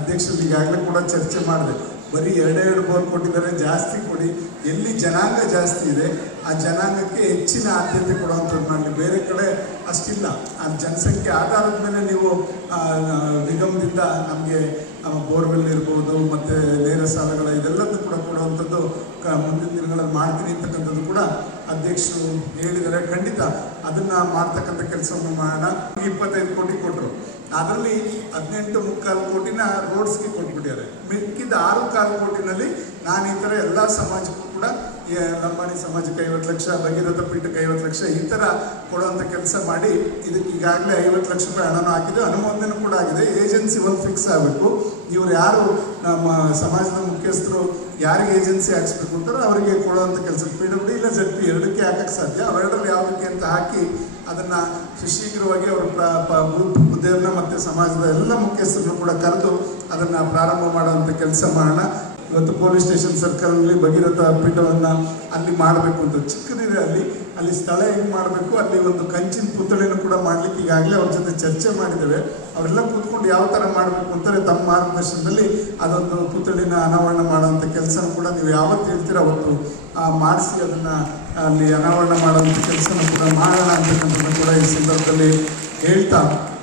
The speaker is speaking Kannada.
ಅಧ್ಯಕ್ಷರು ಈಗಾಗಲೇ ಕೂಡ ಚರ್ಚೆ ಮಾಡಿದೆ. ಬರೀ ಎರಡೆರಡು ಬೋರ್ ಕೊಟ್ಟಿದ್ದಾರೆ, ಜಾಸ್ತಿ ಕೊಡಿ. ಎಲ್ಲಿ ಜನಾಂಗ ಜಾಸ್ತಿ ಇದೆ ಆ ಜನಾಂಗಕ್ಕೆ ಹೆಚ್ಚಿನ ಆದ್ಯತೆ ಕೊಡುವಂಥದ್ದು ಮಾಡಲಿ. ಬೇರೆ ಕಡೆ ಅಷ್ಟಿಲ್ಲ. ಆ ಜನಸಂಖ್ಯೆ ಆಧಾರದ ಮೇಲೆ ನೀವು ನಿಗಮದಿಂದ ನಮಗೆ ಬೋರ್ವೆಲ್ ಇರ್ಬೋದು ಮತ್ತು ನೇರ ಸಾಲಗಳ ಇದೆಲ್ಲದೂ ಕೂಡ ಕೊಡುವಂಥದ್ದು ಮುಂದಿನ ದಿನಗಳಲ್ಲಿ ಮಾಡ್ತೀನಿ ಅಂತಕ್ಕಂಥದ್ದು ಕೂಡ ಅಧ್ಯಕ್ಷರು ಹೇಳಿದ್ದಾರೆ. ಖಂಡಿತ ಅದನ್ನು ಮಾಡ್ತಕ್ಕಂಥ ಕೆಲಸವನ್ನು ಮಾಡೋಣ. 25 ಕೋಟಿ ಕೊಟ್ಟರು, ಅದರಲ್ಲಿ 18.25 ಕೋಟಿನ ರೋಡ್ಸ್ಗೆ ಕೊಟ್ಬಿಟ್ಟಿದ್ದಾರೆ. ಮಿಕ್ಕಿದ 6.25 ಕೋಟಿನಲ್ಲಿ ನಾನು ಈ ಥರ ಎಲ್ಲ ಸಮಾಜಕ್ಕೂ ಕೂಡ ಲಂಬಾಣಿ ಸಮಾಜಕ್ಕೆ 50 ಲಕ್ಷ, ಭಗೀರಥ ಪೀಠಕ್ಕೆ 50 ಲಕ್ಷ ಈ ಥರ ಕೊಡುವಂಥ ಕೆಲಸ ಮಾಡಿ ಇದಕ್ಕೆ ಈಗಾಗಲೇ 50 ಲಕ್ಷ ರೂಪಾಯಿ ಹಣನೂ ಹಾಕಿದ್ದು, ಅನುಮೋದನೆ ಕೂಡ ಆಗಿದೆ. ಏಜೆನ್ಸಿ ಒಂದು ಫಿಕ್ಸ್ ಆಗಬೇಕು. ಇವ್ರು ಯಾರು ನಮ್ಮ ಸಮಾಜದ ಮುಖ್ಯಸ್ಥರು ಯಾರಿಗೆ ಏಜೆನ್ಸಿ ಹಾಕ್ಸ್ಬೇಕು ಅಂತಾರೋ ಅವರಿಗೆ ಕೊಡುವಂಥ ಕೆಲಸ PWD ಇಲ್ಲ ZP ಎರಡಕ್ಕೆ ಹಾಕಕ್ಕೆ ಸಾಧ್ಯ. ಅವೆರಡರಲ್ಲಿ ಯಾವುದಕ್ಕೆ ಅಂತ ಹಾಕಿ ಅದನ್ನು ಸುಶೀಘ್ರವಾಗಿ ಅವರ ಹುದ್ದೆಯನ್ನು ಮತ್ತು ಸಮಾಜದ ಎಲ್ಲ ಮುಖ್ಯಸ್ಥರನ್ನು ಕೂಡ ಕರೆದು ಅದನ್ನು ಪ್ರಾರಂಭ ಮಾಡುವಂಥ ಕೆಲಸ ಮಾಡೋಣ. ಇವತ್ತು ಪೊಲೀಸ್ ಸ್ಟೇಷನ್ ಸರ್ಕಲಲ್ಲಿ ಭಗೀರಥ ಪೀಠವನ್ನು ಅಲ್ಲಿ ಮಾಡಬೇಕು ಅಂತ ಚಿಕ್ಕದಿದೆ. ಅಲ್ಲಿ ಸ್ಥಳ ಹೆಂಗೆ ಮಾಡಬೇಕು, ಅಲ್ಲಿ ಒಂದು ಕಂಚಿನ ಪುತ್ಥಳಿನೂ ಕೂಡ ಮಾಡಲಿಕ್ಕೆ ಈಗಾಗಲೇ ಅವ್ರ ಜೊತೆ ಚರ್ಚೆ ಮಾಡಿದ್ದೇವೆ. ಅವರೆಲ್ಲ ಕೂತ್ಕೊಂಡು ಯಾವ ಥರ ಮಾಡಬೇಕು ಅಂತಾರೆ ತಮ್ಮ ಮಾರ್ಗದರ್ಶನದಲ್ಲಿ ಅದೊಂದು ಪುತ್ಥಳಿನ ಅನಾವರಣ ಮಾಡುವಂಥ ಕೆಲಸನೂ ಕೂಡ ನೀವು ಯಾವತ್ತು ಹೇಳ್ತೀರ ಅವತ್ತು ಮಾಡಿಸಿ ಅದನ್ನು ಅಲ್ಲಿ ಅನಾವರಣ ಮಾಡುವಂಥ ಕೆಲಸನೂ ಕೂಡ ಮಾಡೋಣ ಅಂತಕ್ಕಂಥದ್ದು ಕೂಡ ಈ ಸಂದರ್ಭದಲ್ಲಿ ಹೇಳ್ತಾ